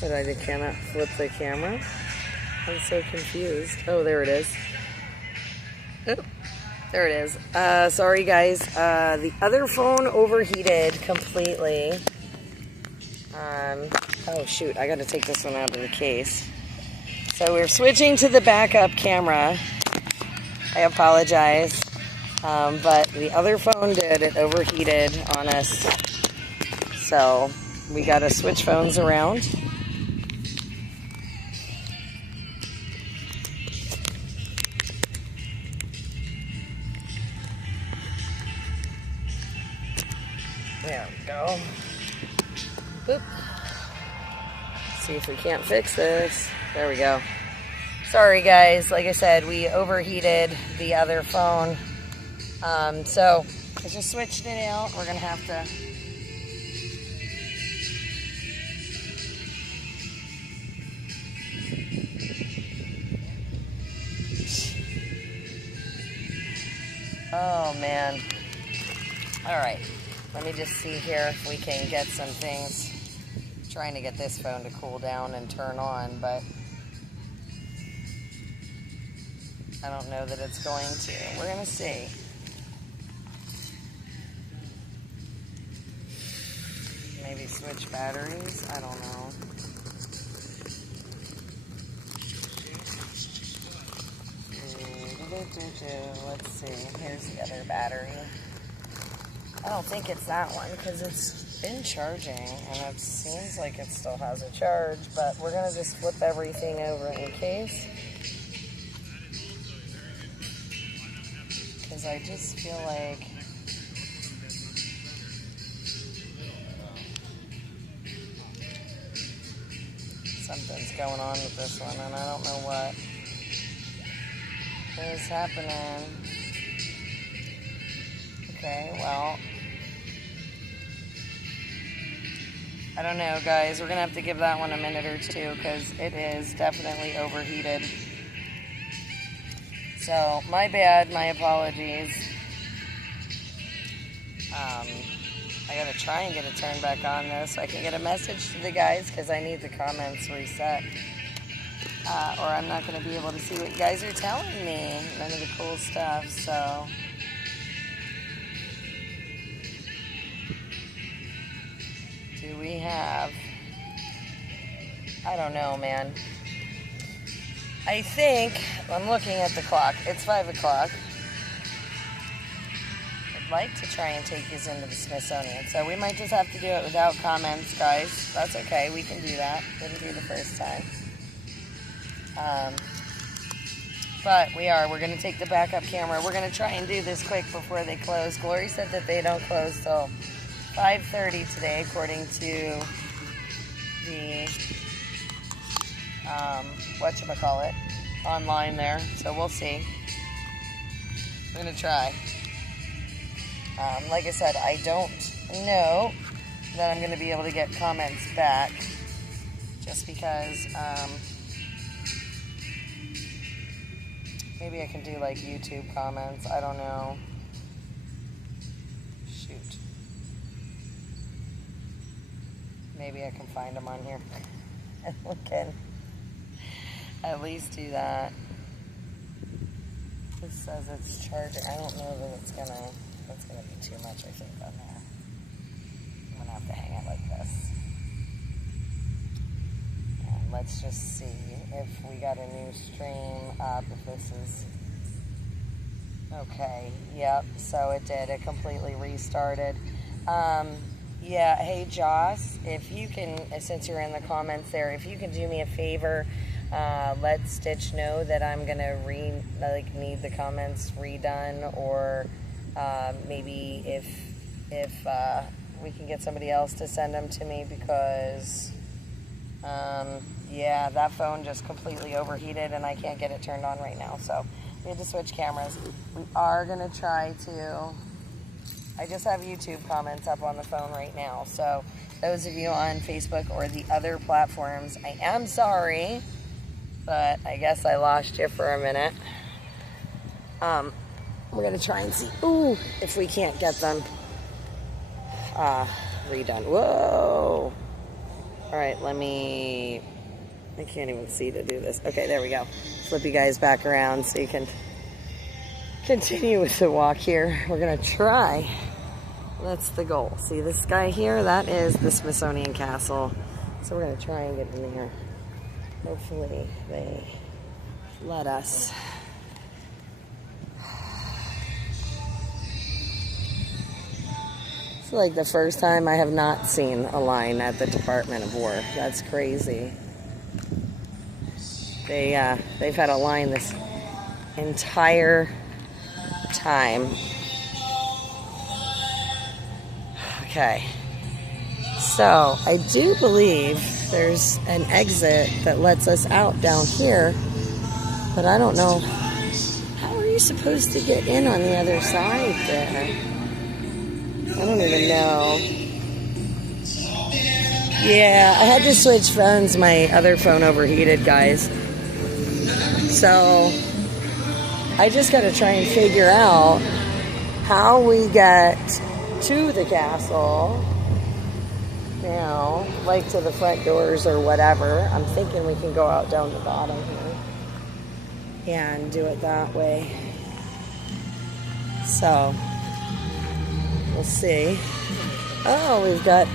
But I cannot flip the camera. I'm so confused. Oh, there it is. Oh, there it is. Sorry guys. The other phone overheated completely. Oh shoot, I gotta take this one out of the case. So we're switching to the backup camera. I apologize. But the other phone did. It overheated on us. So we gotta switch phones around. There we go. Boop. See if we can't fix this. There we go. Sorry guys, like I said, we overheated the other phone. So I just switched it out. We're gonna have to oh man. Alright. Let me just see here if we can get some things. I'm trying to get this phone to cool down and turn on, but I don't know that it's going to. We're going to see. Maybe switch batteries? I don't know. Let's see. Here's the other battery. I don't think it's that one because it's been charging and it seems like it still has a charge, but we're going to just flip everything over in case. Because I just feel like something's going on with this one and I don't know what is happening. Okay, well, I don't know, guys. We're going to have to give that one a minute or two because it is definitely overheated. So, my bad, my apologies. I got to try and get it turned back on, though, so I can get a message to the guys because I need the comments reset. Or I'm not going to be able to see what you guys are telling me. None of the cool stuff, so... Do we have... I don't know, man. I think... I'm looking at the clock. It's 5 o'clock. I'd like to try and take these into the Smithsonian. So we might just have to do it without comments, guys. That's okay. We can do that. Wouldn't be the first time. But we're going to take the backup camera. We're going to try and do this quick before they close. Glory said that they don't close till 5:30 today, according to the, whatchamacallit, online there. So we'll see. I'm going to try. Like I said, I don't know that I'm going to be able to get comments back just because, maybe I can do like YouTube comments. I don't know. Shoot. Maybe I can find them on here. And we can at least do that. This says it's charging. I don't know that that's gonna be too much, I think, on there. I'm gonna have to hang it like this. And let's just see if we got a new stream up, if this is okay. Yep, so it did. It completely restarted. Yeah, hey Joss, if you can, since you're in the comments there, if you can do me a favor, let Stitch know that I'm gonna need the comments redone, or maybe if we can get somebody else to send them to me, because yeah, that phone just completely overheated and I can't get it turned on right now, so we had to switch cameras. We are gonna try to... I just have YouTube comments up on the phone right now. So those of you on Facebook or the other platforms, I am sorry, but I guess I lost you for a minute. We're going to try and see if we can't get them redone. Whoa. All right, I can't even see to do this. Okay, there we go. Flip you guys back around so you can continue with the walk here. We're gonna try. That's the goal. See this guy here? That is the Smithsonian Castle. So we're gonna try and get in there. Hopefully they let us. It's like the first time I have not seen a line at the Department of War. That's crazy. They've had a line this entire time. Okay. So I do believe there's an exit that lets us out down here, but I don't know. How are you supposed to get in on the other side there? I don't even know. Yeah, I had to switch phones. My other phone overheated, guys. So I just got to try and figure out how we get to the castle now, like to the front doors or whatever. I'm thinking we can go out down the bottom here and do it that way. So we'll see. Oh, we've got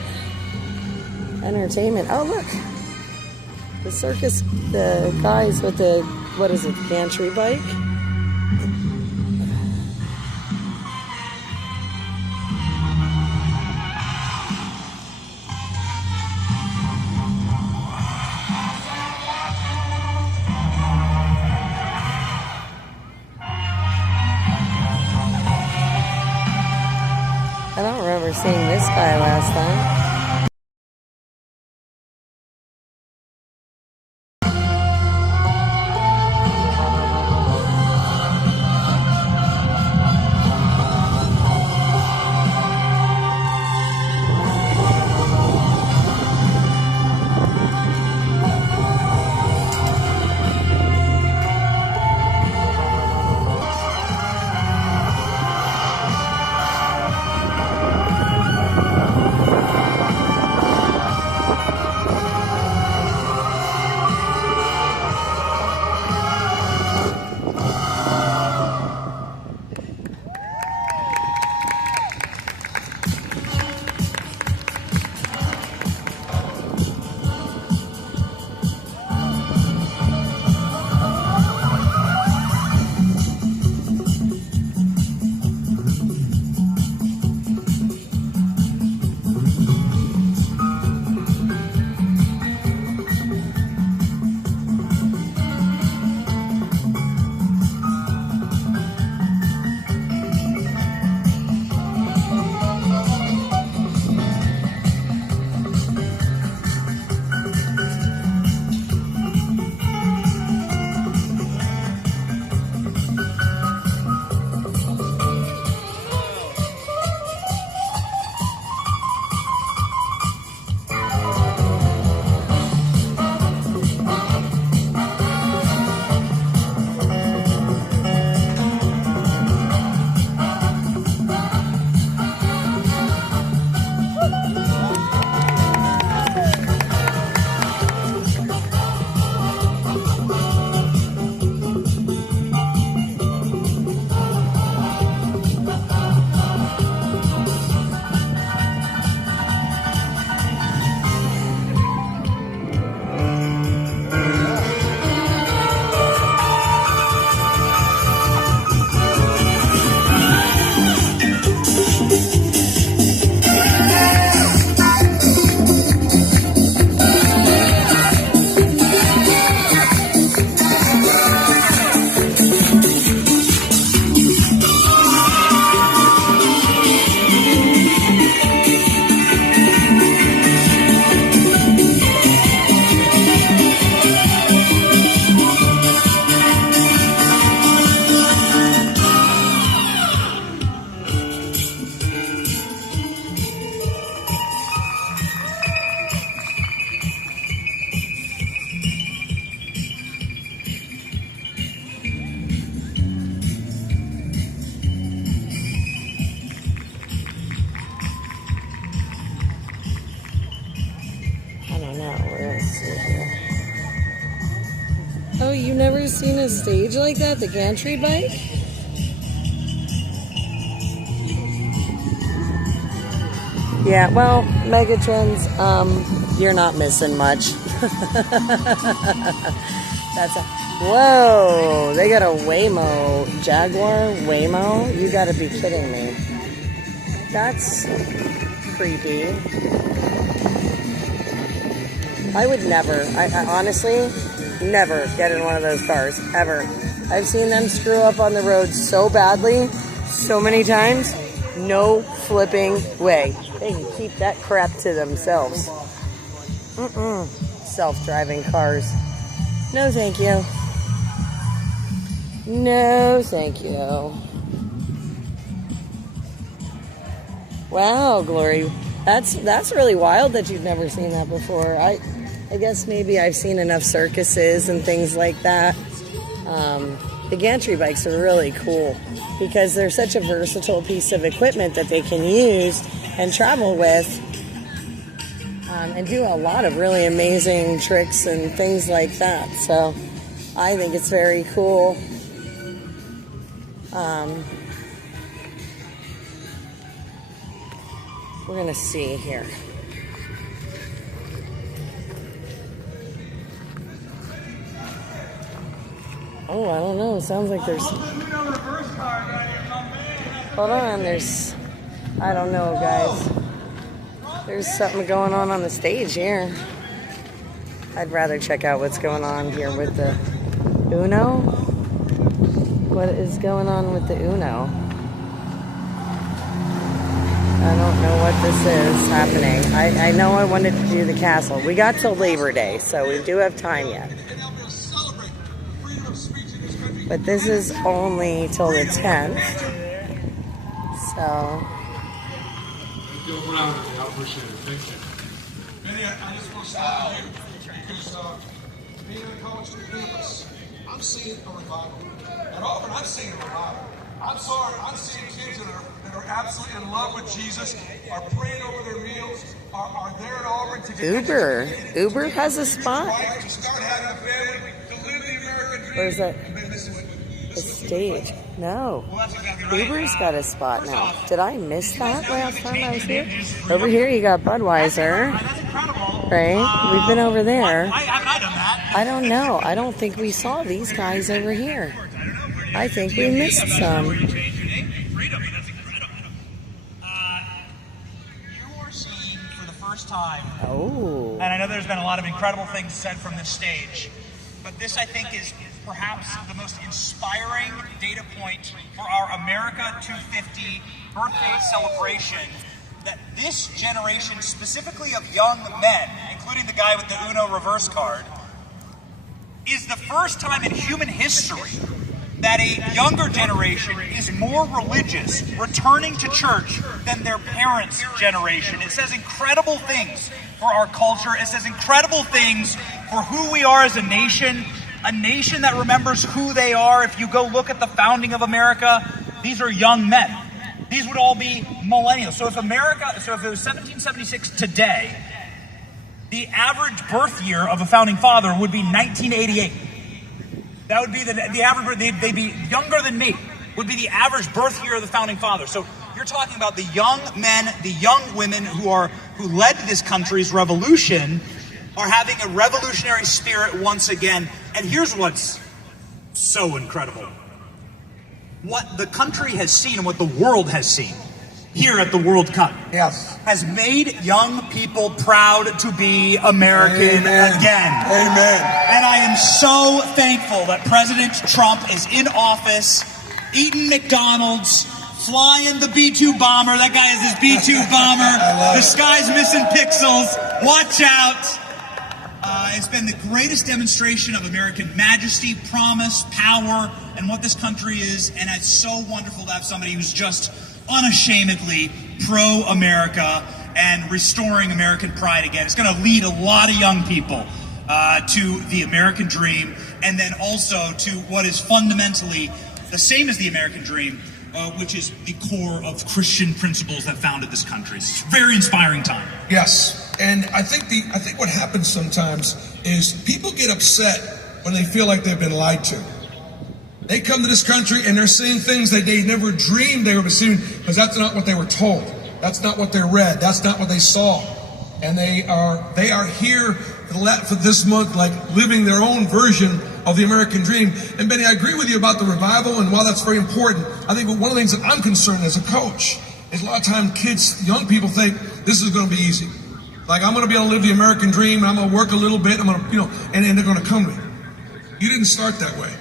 entertainment. Oh, look. The circus, the guys with the, what is it, gantry bike? I don't remember seeing this guy last time. I know. Let's see here. Oh, you never seen a stage like that? The gantry bike? Yeah, well, Megatrends, you're not missing much. That's a... Whoa, they got a Waymo, Jaguar Waymo? You gotta be kidding me. That's creepy. I would never, I honestly, never get in one of those cars, ever. I've seen them screw up on the road so badly, so many times, no flipping way. They can keep that crap to themselves. Self-driving cars. No, thank you. No, thank you. Wow, Glory. That's really wild that you've never seen that before. I guess maybe I've seen enough circuses and things like that. The gantry bikes are really cool because they're such a versatile piece of equipment that they can use and travel with and do a lot of really amazing tricks and things like that. So I think it's very cool. We're gonna see here. Oh, I don't know. It sounds like there's... Hold on, there's... I don't know, guys. There's something going on the stage here. I'd rather check out what's going on here with the Uno. What is going on with the Uno? I don't know what this is happening. I know I wanted to do the castle. We got till Labor Day, so we do have time yet. But this is only till the 10th. So... I appreciate it. Thank you. Benny, I just want to stop you because being in the college campus, I'm seeing a revival. At Auburn, I'm seeing a revival. I'm sorry, I'm seeing kids that are absolutely in love with Jesus, are praying over their meals, are there at Auburn to get Uber has a spot? to start having a family, to live the American dream. Where's that? The stage. No. Uber's got a spot now. Did I miss that last time I was here? Over here you got Budweiser. Right? We've been over there. I don't know. I don't think we saw these guys over here. I think we missed some. You are seeing for the first time. Oh. And I know there's been a lot of incredible things said from this stage, but this I think is perhaps the most inspiring data point for our America 250 birthday celebration, that this generation, specifically of young men, including the guy with the Uno reverse card, is the first time in human history that a younger generation is more religious, returning to church, than their parents' generation. It says incredible things for our culture. It says incredible things for who we are as a nation that remembers who they are. If you go look at the founding of America, these are young men. These would all be millennials. So if it was 1776 today, the average birth year of a founding father would be 1988. That would be the average, they'd be younger than me, would be the average birth year of the founding father. So you're talking about the young men, the young women who led this country's revolution, are having a revolutionary spirit once again. And here's what's so incredible. What the country has seen and what the world has seen here at the World Cup has made young people proud to be American again. Amen. And I am so thankful that President Trump is in office, eating McDonald's, flying the B-2 bomber. That guy is his B-2 bomber. The sky's missing pixels. Watch out. It's been the greatest demonstration of American majesty, promise, power, and what this country is. And it's so wonderful to have somebody who's just unashamedly pro-America and restoring American pride again. It's going to lead a lot of young people to the American dream, and then also to what is fundamentally the same as the American dream, which is the core of Christian principles that founded this country. It's a very inspiring time. Yes. And I think what happens sometimes is people get upset when they feel like they've been lied to. They come to this country and they're seeing things that they never dreamed they were seeing, because that's not what they were told. That's not what they read. That's not what they saw. And they are here for this month, like living their own version of the American dream. And Benny, I agree with you about the revival, and while that's very important, I think one of the things that I'm concerned as a coach is a lot of times kids, young people think this is going to be easy. Like, I'm going to be able to live the American dream, and I'm going to work a little bit, I'm going to, and they're going to come to me. You didn't start that way.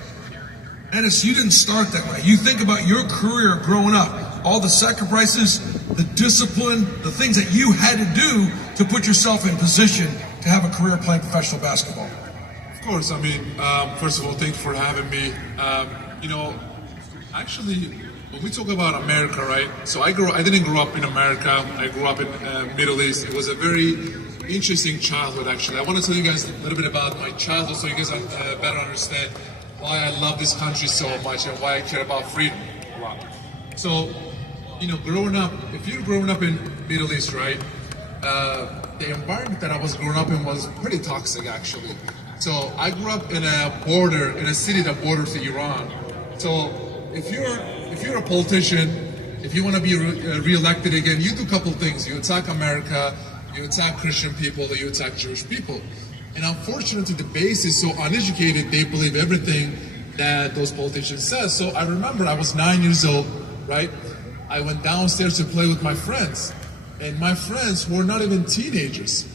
Ennis, you didn't start that way. You think about your career growing up, all the sacrifices, the discipline, the things that you had to do to put yourself in position to have a career playing professional basketball. Of course, I mean, first of all, thank you for having me. Actually, when we talk about America, right? So I didn't grow up in America. I grew up in Middle East. It was a very interesting childhood, actually. I want to tell you guys a little bit about my childhood so you guys better understand why I love this country so much and why I care about freedom a lot. So, growing up, if you're growing up in Middle East, right? The environment that I was growing up in was pretty toxic, actually. So I grew up in a city that borders to Iran. So if you're a politician, if you want to be re-elected again, you do a couple things. You attack America, you attack Christian people, or you attack Jewish people. And unfortunately, the base is so uneducated, they believe everything that those politicians say. So I remember I was 9 years old, right? I went downstairs to play with my friends. And my friends were not even teenagers.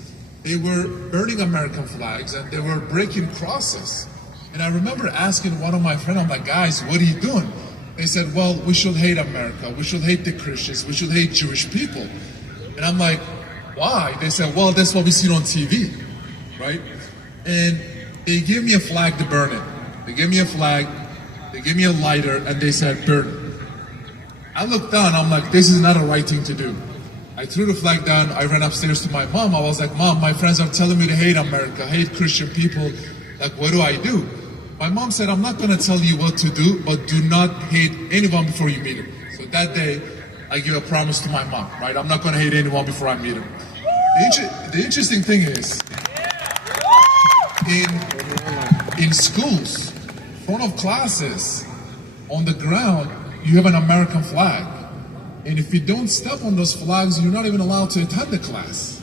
They were burning American flags and they were breaking crosses. And I remember asking one of my friends, I'm like, guys, what are you doing? They said, well, we should hate America. We should hate the Christians. We should hate Jewish people. And I'm like, why? They said, well, that's what we see on TV, right? And they gave me a flag to burn it. They gave me a flag, they gave me a lighter, and they said, burn it. I looked down, I'm like, this is not a right thing to do. I threw the flag down, I ran upstairs to my mom. I was like, Mom, my friends are telling me to hate America, hate Christian people. Like, what do I do? My mom said, I'm not gonna tell you what to do, but do not hate anyone before you meet him. So that day, I gave a promise to my mom, right? I'm not gonna hate anyone before I meet him. The interesting thing is, in schools, in front of classes, on the ground, you have an American flag. And if you don't step on those flags, you're not even allowed to attend the class.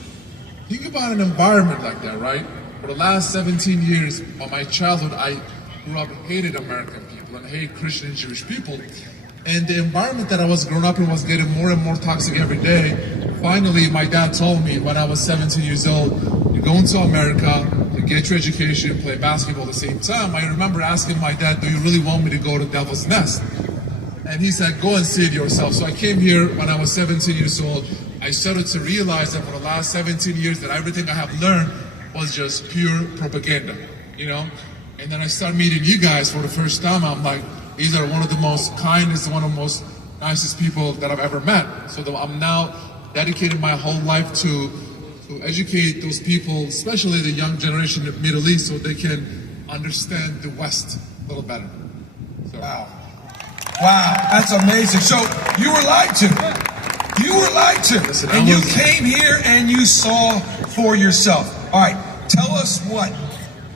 Think about an environment like that, right? For the last 17 years of my childhood, I grew up hated American people and hate Christian and Jewish people. And the environment that I was growing up in was getting more and more toxic every day. Finally, my dad told me when I was 17 years old, you're going to America to get your education, play basketball at the same time. I remember asking my dad, do you really want me to go to Devil's Nest? And he said, go and see it yourself. So I came here when I was 17 years old. I started to realize that for the last 17 years that everything I have learned was just pure propaganda, And then I started meeting you guys for the first time. I'm like, these are one of the most kindest, one of the most nicest people that I've ever met. So I'm now dedicating my whole life to educate those people, especially the young generation of the Middle East, so they can understand the West a little better. So. Wow, that's amazing. So you were lied to. You were lied to. Listen, and you came here and you saw for yourself. All right, tell us what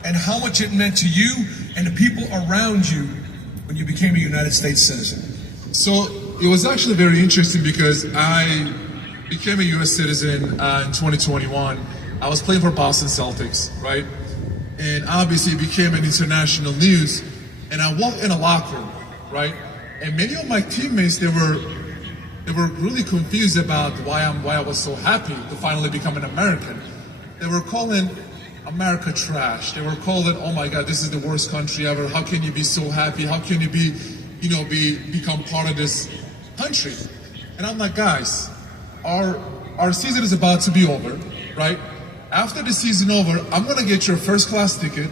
and how much it meant to you and the people around you when you became a United States citizen. So it was actually very interesting because I became a U.S. citizen in 2021. I was playing for Boston Celtics, right? And obviously it became an international news. And I walked in a locker room, right? And many of my teammates, they were really confused about why I was so happy to finally become an American. They were calling America trash. They were calling, oh my God, this is the worst country ever. How can you be so happy? How can you become part of this country? And I'm like, guys, our season is about to be over, right? After the season over, I'm gonna get your first class ticket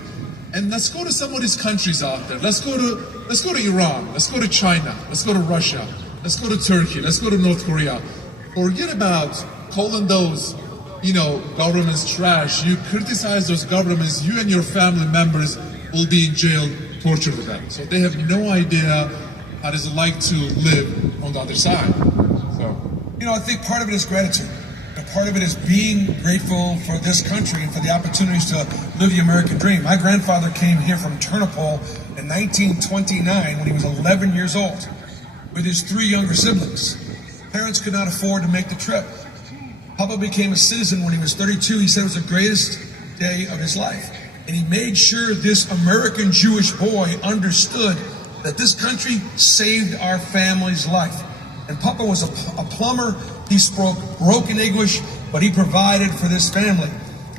and let's go to some of these countries out there. Let's go to Iran, let's go to China, let's go to Russia, let's go to Turkey, let's go to North Korea. Forget about calling those, governments trash. You criticize those governments, you and your family members will be in jail, tortured to death. So they have no idea how it's like to live on the other side. So, I think part of it is gratitude. part of it is being grateful for this country and for the opportunities to live the American dream. My grandfather came here from Turnipole in 1929 when he was 11 years old with his 3 younger siblings. Parents could not afford to make the trip. Papa became a citizen when he was 32. He said it was the greatest day of his life. And he made sure this American Jewish boy understood that this country saved our family's life. And Papa was a plumber. He spoke broken English, but he provided for this family.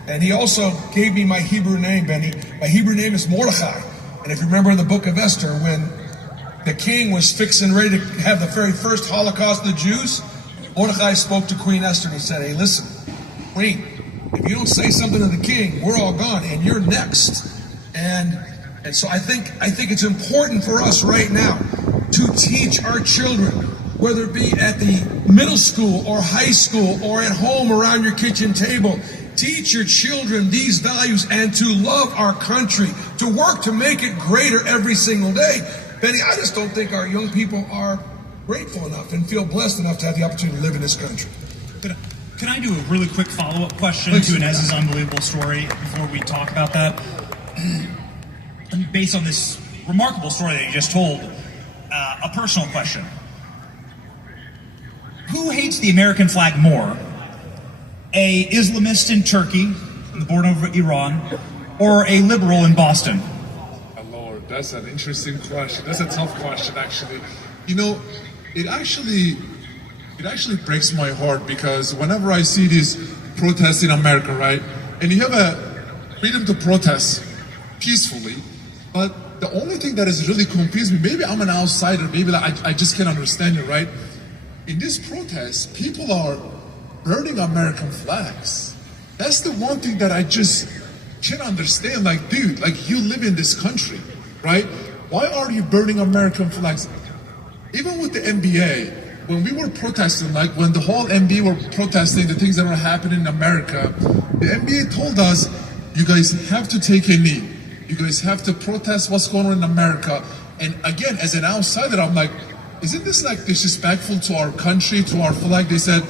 And he also gave me my Hebrew name, Benny. My Hebrew name is Mordechai. And if you remember in the book of Esther, when the king was fixing ready to have the very first Holocaust of the Jews, Mordechai spoke to Queen Esther and he said, hey, listen, Queen, if you don't say something to the king, we're all gone and you're next. And so I think it's important for us right now to teach our children, whether it be at the middle school or high school or at home around your kitchen table. Teach your children these values and to love our country, to work to make it greater every single day. Benny, I just don't think our young people are grateful enough and feel blessed enough to have the opportunity to live in this country. Can I do a really quick follow-up question to Inez's unbelievable story before we talk about that? And based on this remarkable story that you just told, a personal question. Who hates the American flag more? A Islamist in Turkey, on the border of Iran, or a liberal in Boston? Oh, Lord, that's an interesting question. That's a tough question, actually. You know, it actually breaks my heart because whenever I see these protests in America, right, and you have a freedom to protest peacefully, but the only thing that has really confused me, maybe I'm an outsider, maybe I just can't understand it, right? In this protest, people are burning American flags. That's the one thing that I just can't understand. Like, dude, like you live in this country, right? Why are you burning American flags? Even with the NBA, when we were protesting, like when the whole NBA were protesting the things that were happening in America, the NBA told us, you guys have to take a knee. You guys have to protest what's going on in America. And again, as an outsider, I'm like, isn't this like disrespectful to our country, to our flag? They said,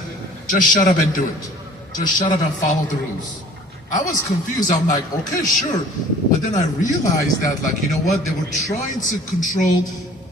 just shut up and do it. Just shut up and follow the rules. I was confused. I'm like, okay, sure. But then I realized that, like, you know what? They were trying to control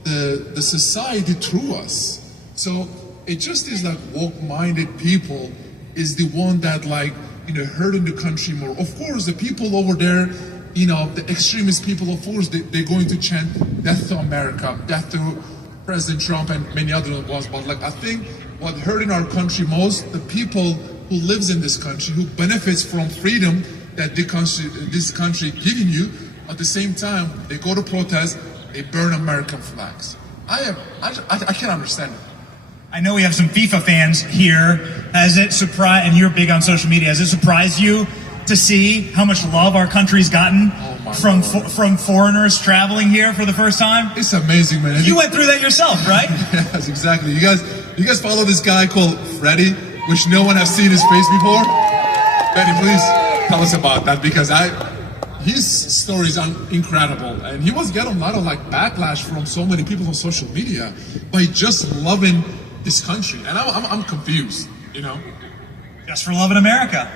the society through us. So it just is like woke-minded people is the one that, like, you know, hurting the country more. Of course, the people over there, you know, the extremist people, of course, they're going to chant death to America, death to President Trump and many other ones. But like, I think what hurting our country most, the people who lives in this country, who benefits from freedom that this country giving you, at the same time, they go to protest, they burn American flags. I can't understand it. I know we have some FIFA fans here. Has it surprised, and you're big on social media, has it surprised you to see how much love our country's gotten from foreigners traveling here for the first time? It's amazing, man. You went through that yourself, right? Yes, exactly. You guys follow this guy called Freddie, which no one has seen his face before? Benny, please tell us about that, because his story is incredible, and he was getting a lot of like backlash from so many people on social media by just loving this country, and I'm confused, you know. Just for loving America.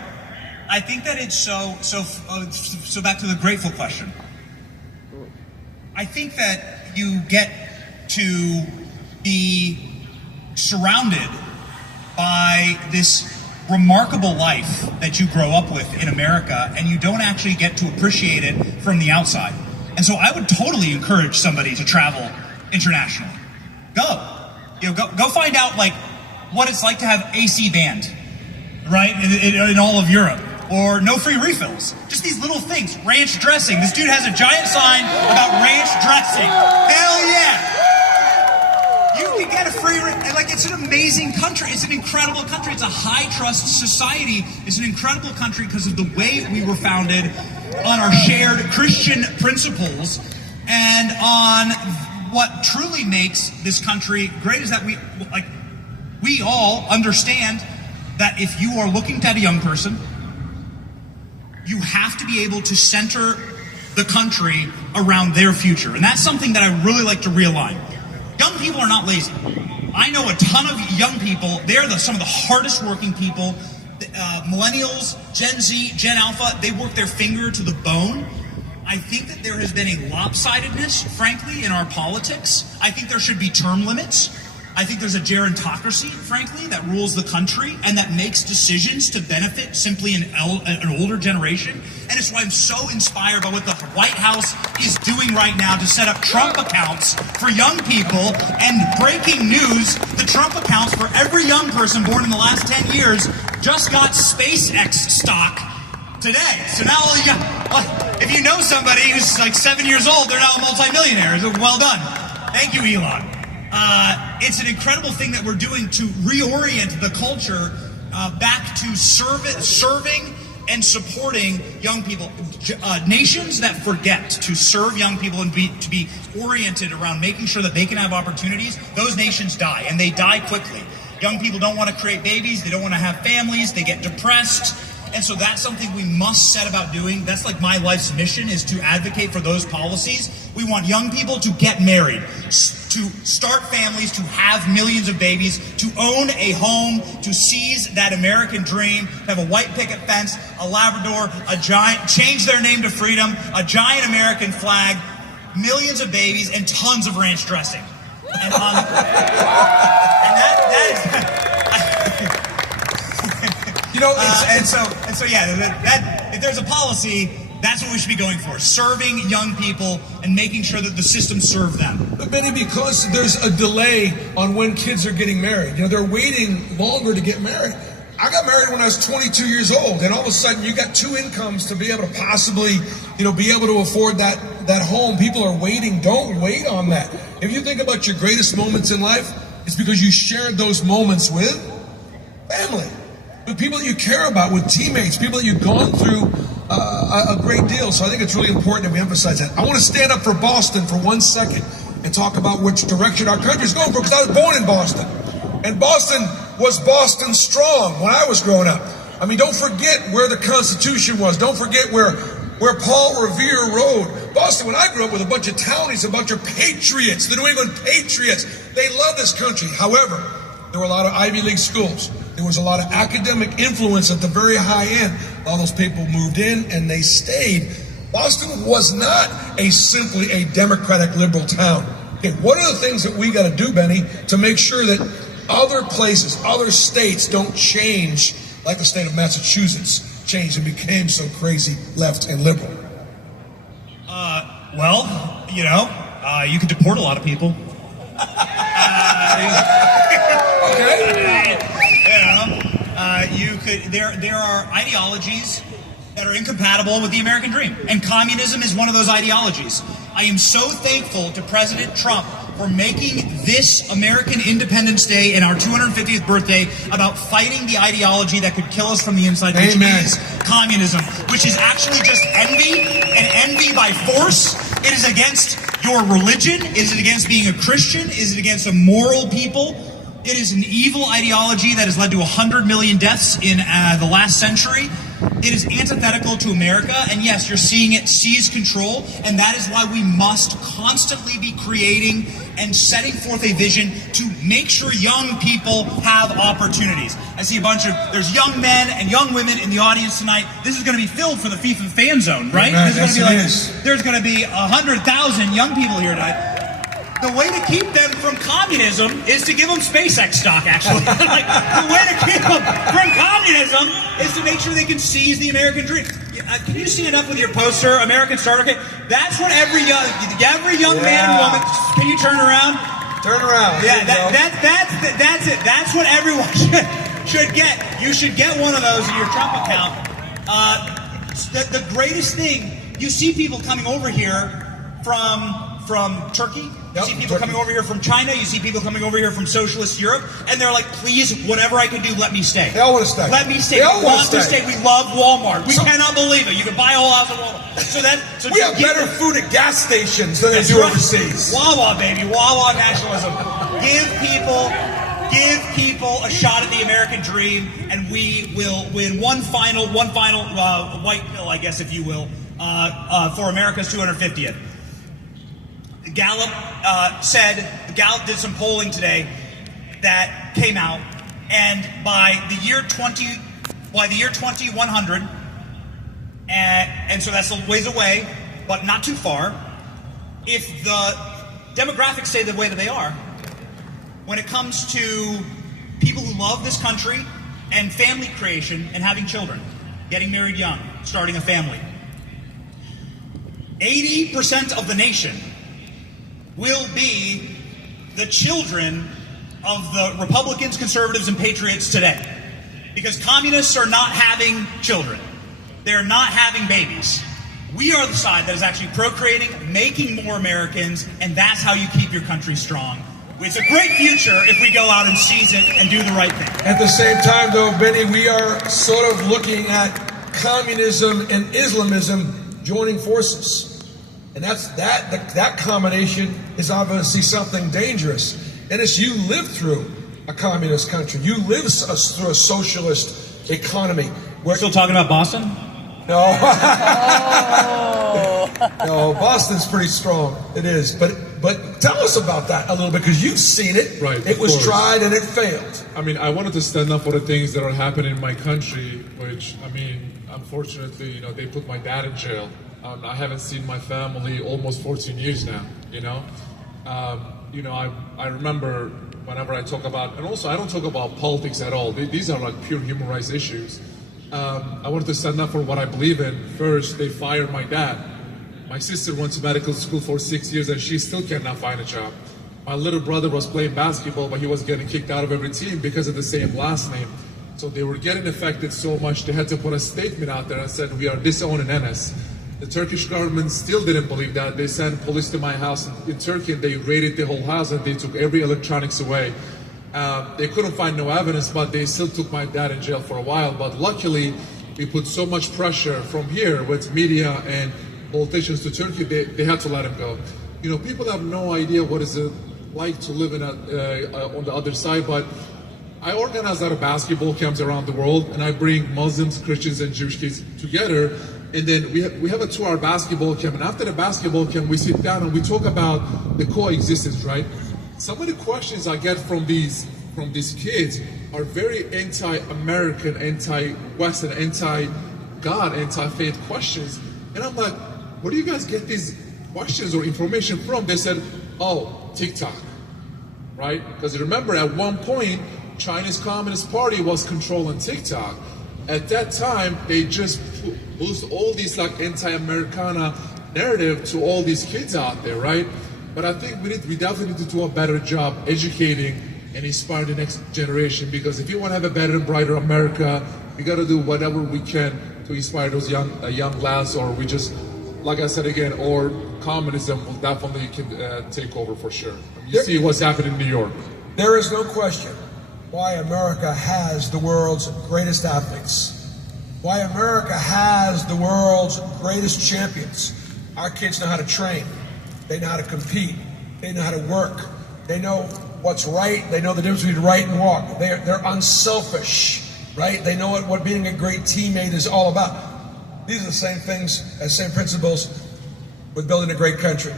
I think that it's so back to the grateful question. I think that you get to be surrounded by this remarkable life that you grow up with in America, and you don't actually get to appreciate it from the outside. And so I would totally encourage somebody to travel internationally. Go. You know, go find out like what it's like to have AC band, right, in all of Europe. Or no free refills. Just these little things. Ranch dressing. This dude has a giant sign about ranch dressing. Hell yeah! You can get a free, like, it's an amazing country. It's an incredible country. It's a high trust society. It's an incredible country because of the way we were founded on our shared Christian principles and on what truly makes this country great is that we all understand that if you are looking at a young person, you have to be able to center the country around their future. And that's something that I really like to realign. Young people are not lazy. I know a ton of young people. They're some of the hardest working people millennials, Gen Z, Gen Alpha, they work their finger to the bone. I think that there has been a lopsidedness, frankly, in our politics. I think there should be term limits. I think there's a gerontocracy, frankly, that rules the country and that makes decisions to benefit simply an older generation. And it's why I'm so inspired by what the White House is doing right now to set up Trump accounts for young people. And breaking news, the Trump accounts for every young person born in the last 10 years just got SpaceX stock today. So now all you got, if you know somebody who's like 7 years old, they're now a multimillionaire. So well done. Thank you, Elon. It's an incredible thing that we're doing to reorient the culture back to serving and supporting young people. Nations that forget to serve young people and to be oriented around making sure that they can have opportunities, those nations die, and they die quickly. Young people don't want to create babies, they don't want to have families, they get depressed. And so that's something we must set about doing. That's like my life's mission, is to advocate for those policies. We want young people to get married, to start families, to have millions of babies, to own a home, to seize that American dream, to have a white picket fence, a Labrador, a giant, change their name to freedom, a giant American flag, millions of babies, and tons of ranch dressing. And, if there's a policy, that's what we should be going for. Serving young people and making sure that the system serve them. But Benny, because there's a delay on when kids are getting married, they're waiting longer to get married. I got married when I was 22 years old, and all of a sudden you got two incomes to be able to possibly, be able to afford that home. People are waiting. Don't wait on that. If you think about your greatest moments in life, it's because you shared those moments with family, with people that you care about, with teammates, people that you've gone through a great deal. So I think it's really important that we emphasize that. I want to stand up for Boston for 1 second and talk about which direction our country is going for, because I was born in Boston. And Boston was Boston strong when I was growing up. I mean, don't forget where the Constitution was. Don't forget where Paul Revere rode. Boston, when I grew up, with a bunch of townies, a bunch of patriots, the New England Patriots. They love this country. However, there were a lot of Ivy League schools. There was a lot of academic influence at the very high end. All those people moved in and they stayed. Boston was not simply a Democratic liberal town. Okay, what are the things that we got to do, Benny, to make sure that other places, other states don't change like the state of Massachusetts changed and became so crazy left and liberal? You could deport a lot of people. Okay. There are ideologies that are incompatible with the American dream, and communism is one of those ideologies. I am so thankful to President Trump for making this American Independence Day and our 250th birthday about fighting the ideology that could kill us from the inside, which is communism, which is actually just envy, and envy by force. It is against your religion. Is it against being a Christian? Is it against a moral people? It is an evil ideology that has led to 100 million deaths in the last century. It is antithetical to America, and yes, you're seeing it seize control, and that is why we must constantly be creating and setting forth a vision to make sure young people have opportunities. I see there's young men and young women in the audience tonight. This is going to be filled for the FIFA fan zone, right? This is there's going to be 100,000 young people here tonight. The way to keep them from communism is to give them SpaceX stock, actually. The way to keep them from communism is to make sure they can seize the American dream. Can you stand up with your poster, American Starter Kit? That's what every young man and woman... Can you turn around? Turn around. Yeah, that's it. That's what everyone should get. You should get one of those in your Trump account. The greatest thing, you see people coming over here from Turkey. You see people coming over here from China. You see people coming over here from socialist Europe, and they're like, "Please, whatever I can do, let me stay." They all want to stay. Let me stay. We want to stay. We love Walmart. We cannot believe it. You can buy a whole house at Walmart. We have better food at gas stations than they do overseas. Wawa, baby, Wawa nationalism. Give people a shot at the American dream, and we will win one final white pill, I guess, if you will, for America's 250th. Gallup did some polling today that came out, and by the year 2050, by the year 2100, and so that's a ways away, but not too far, if the demographics stay the way that they are, when it comes to people who love this country and family creation and having children, getting married young, starting a family, 80% of the nation will be the children of the Republicans, conservatives, and patriots today. Because communists are not having children. They're not having babies. We are the side that is actually procreating, making more Americans, and that's how you keep your country strong. It's a great future if we go out and seize it and do the right thing. At the same time, though, Benny, we are sort of looking at communism and Islamism joining forces. And that combination is obviously something dangerous. And as you live through a communist country, you live through a socialist economy. We're still talking about Boston? No. No, Boston's pretty strong. It is. But tell us about that a little bit, because you've seen it. Right. It was tried and it failed. I mean, I wanted to stand up for the things that are happening in my country, which, I mean, unfortunately, they put my dad in jail. I haven't seen my family almost 14 years now, I remember whenever I talk about, and also I don't talk about politics at all. These are like pure human rights issues. I wanted to stand up for what I believe in. First, they fired my dad. My sister went to medical school for 6 years and she still cannot find a job. My little brother was playing basketball, but he was getting kicked out of every team because of the same last name. So they were getting affected so much, they had to put a statement out there and said, we are disowning Enes. The Turkish government still didn't believe that. They sent police to my house in Turkey and they raided the whole house and they took every electronics away. They couldn't find no evidence, but they still took my dad in jail for a while. But luckily, we put so much pressure from here with media and politicians to Turkey, they had to let him go. People have no idea what is it like to live on the other side, but I organize a lot of basketball camps around the world, and I bring Muslims, Christians, and Jewish kids together. And then we have a 2-hour basketball camp, and after the basketball camp, we sit down and we talk about the coexistence, right? Some of the questions I get from these kids are very anti-American, anti-Western, anti-God, anti-faith questions. And I'm like, where do you guys get these questions or information from? They said, oh, TikTok, right? Because remember, at one point, China's Communist Party was controlling TikTok. At that time, they just pushed all these like anti-Americana narrative to all these kids out there, right? But I think we definitely need to do a better job educating and inspiring the next generation, because if you want to have a better and brighter America, we got to do whatever we can to inspire those young lads, or we just, like I said again, or communism will definitely take over for sure. You see what's happening in New York. There is no question why America has the world's greatest athletes, why America has the world's greatest champions. Our kids know how to train, they know how to compete, they know how to work, they know what's right, they know the difference between right and wrong. They're unselfish, right? They know what being a great teammate is all about. These are the same things, same principles with building a great country.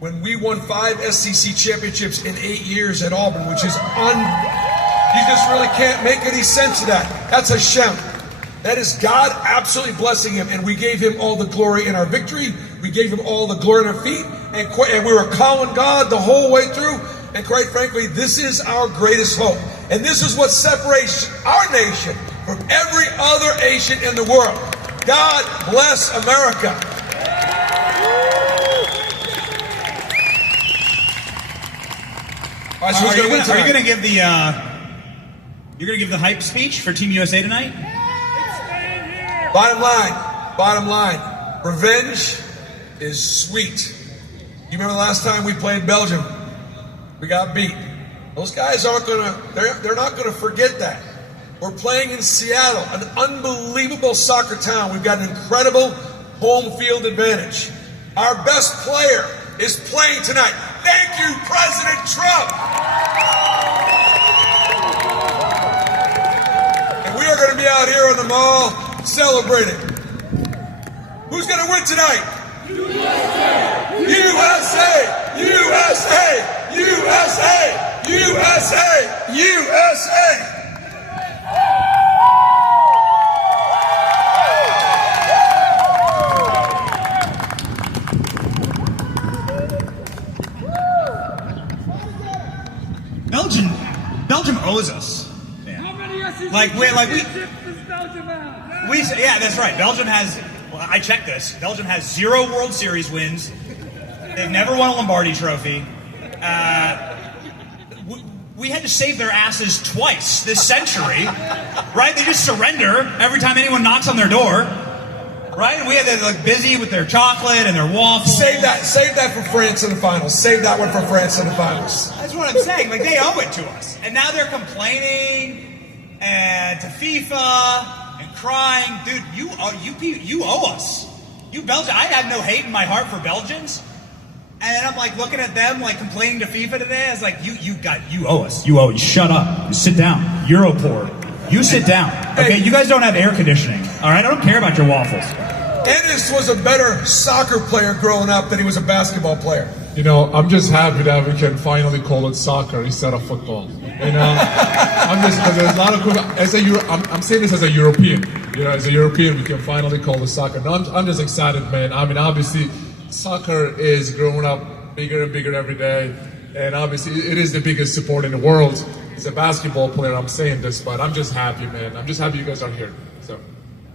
When we won 5 SEC championships in 8 years at Auburn, which is you just really can't make any sense of that. That's a shout. That is God absolutely blessing him, and we gave him all the glory in our victory. We gave him all the glory in our feet, and we were calling God the whole way through. And quite frankly, this is our greatest hope. And this is what separates our nation from every other nation in the world. God bless America. All right, so are you going to give the hype speech for Team USA tonight? Bottom line, revenge is sweet. You remember the last time we played Belgium? We got beat. Those guys they're not gonna forget that. We're playing in Seattle, an unbelievable soccer town. We've got an incredible home field advantage. Our best player is playing tonight. Thank you, President Trump. And we are going to be out here on the mall celebrating. Who's going to win tonight? USA! USA! USA! USA! USA! USA! owes us. Yeah. Yeah, that's right. Belgium has. Well, I checked this. Belgium has 0 World Series wins. They've never won a Lombardi Trophy. We had to save their asses twice this century, right? They just surrender every time anyone knocks on their door, right? We had to like busy with their chocolate and their waffles. Save that for France in the finals. Save that one for France in the finals. That's what I'm saying. Like, they owe it to us. And now they're complaining and to FIFA and crying. Dude, you owe us. You Belgians. I have no hate in my heart for Belgians. And then I'm like looking at them like complaining to FIFA today. I was like, you owe us. You owe us. Shut up. Sit down. Europort. You sit down. Okay, you guys don't have air conditioning. All right, I don't care about your waffles. Ennis was a better soccer player growing up than he was a basketball player. You know, I'm just happy that we can finally call it soccer instead of football. You know, because there's a lot of cool. I'm saying this as a European. You know, as a European, we can finally call it soccer. No, I'm just excited, man. I mean, obviously, soccer is growing up bigger and bigger every day, and obviously, it is the biggest sport in the world. As a basketball player, I'm saying this, but I'm just happy, man. I'm just happy you guys are here. So.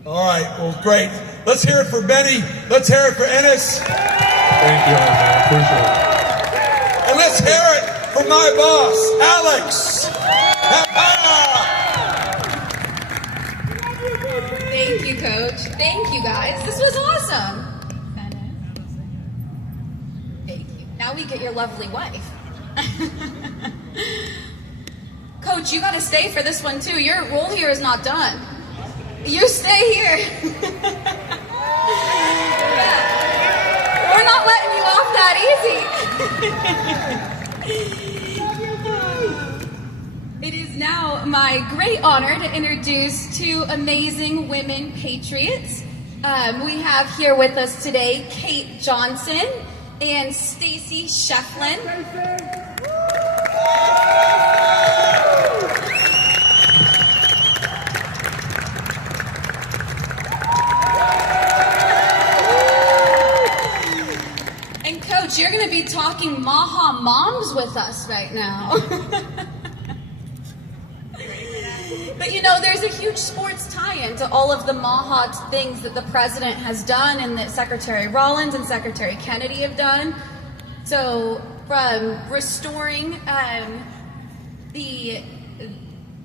All right, well, great. Let's hear it for Benny. Let's hear it for Ennis. Thank you, man. I appreciate it. And let's hear it for my boss, Alex. Thank you, Coach. Thank you, guys. This was awesome. Thank you. Now we get your lovely wife. Coach, you got to stay for this one, too. Your role here is not done. You stay here. Yeah. We're not letting you off that easy. It is now my great honor to introduce 2 amazing women patriots. We have here with us today Kate Johnson and Stacy Shefflin. And Coach, you're going to be talking Maha moms with us right now. But you know, there's a huge sports tie-in to all of the Maha things that the president has done and that Secretary Rollins and Secretary Kennedy have done. So from restoring the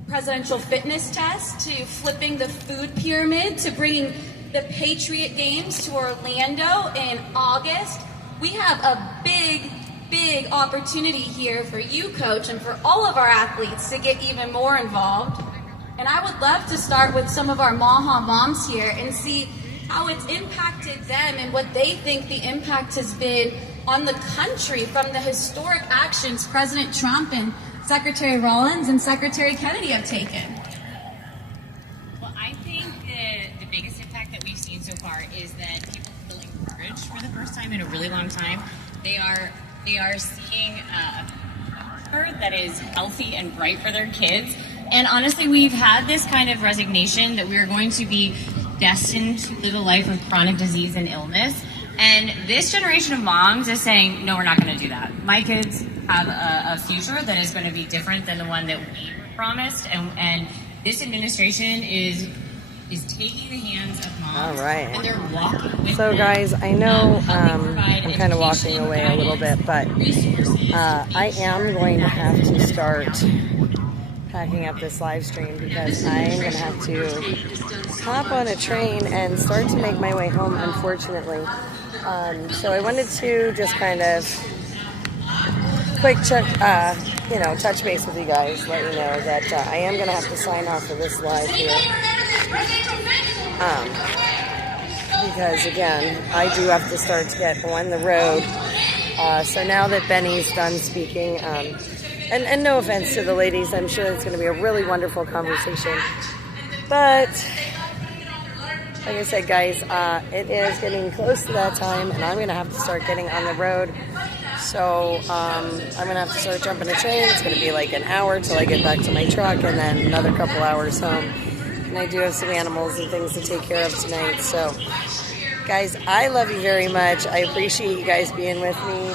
presidential fitness test to flipping the food pyramid to bringing the Patriot Games to Orlando in August, we have a big opportunity here for you, Coach, and for all of our athletes to get even more involved. And I would love to start with some of our Maha moms here and see how it's impacted them and what they think the impact has been on the country from the historic actions President Trump and Secretary Rollins and Secretary Kennedy have taken. Well, I think the biggest impact that we've seen so far is that people feel encouraged for the first time in a really long time. They are seeing a future that is healthy and bright for their kids. And honestly, we've had this kind of resignation that we are going to be destined to live a life of chronic disease and illness. And this generation of moms is saying, no, we're not going to do that. My kids have a future that is going to be different than the one that we promised. And this administration is taking the hands of moms. All right. And they're walking with So them, guys, I know helping I'm kind of walking away a little bit, but I am going to have to start packing up this live stream because I am going to have to hop on a train and start to make my way home, unfortunately. So I wanted to just kind of quick check, touch base with you guys, let you know that I am going to have to sign off for this live here. Because again, I do have to start to get on the road. So now that Benny's done speaking, and no offense to the ladies, I'm sure it's going to be a really wonderful conversation. But like I said, guys, it is getting close to that time, and I'm going to have to start getting on the road. So I'm going to have to start jumping a train. It's going to be like an hour till I get back to my truck, and then another couple hours home. And I do have some animals and things to take care of tonight. So, guys, I love you very much. I appreciate you guys being with me.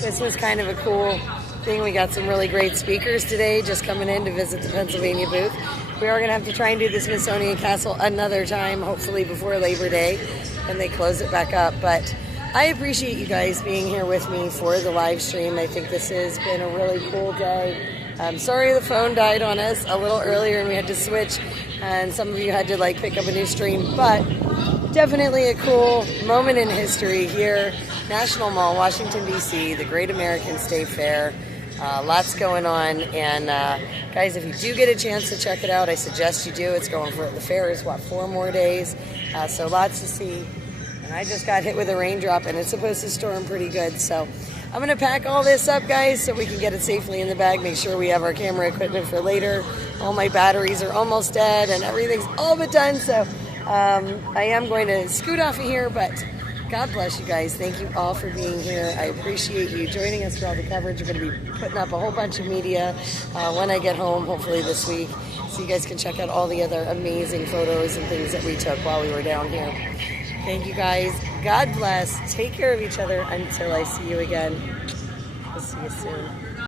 This was kind of a cool thing. We got some really great speakers today just coming in to visit the Pennsylvania booth. We are going to have to try and do the Smithsonian Castle another time, hopefully before Labor Day, when they close it back up. But I appreciate you guys being here with me for the live stream. I think this has been a really cool day. I'm sorry the phone died on us a little earlier and we had to switch, and some of you had to like pick up a new stream, but definitely a cool moment in history here. National Mall, Washington, D.C., the Great American State Fair. Lots going on, and guys, if you do get a chance to check it out, I suggest you do. It's going for the fair is 4 more days, so lots to see. And I just got hit with a raindrop, and it's supposed to storm pretty good, so I'm going to pack all this up, guys, so we can get it safely in the bag, make sure we have our camera equipment for later. All my batteries are almost dead, and everything's all but done, so I am going to scoot off of here, but God bless you guys. Thank you all for being here. I appreciate you joining us for all the coverage. We're going to be putting up a whole bunch of media when I get home, hopefully this week, so you guys can check out all the other amazing photos and things that we took while we were down here. Thank you guys. God bless. Take care of each other until I see you again. We'll see you soon.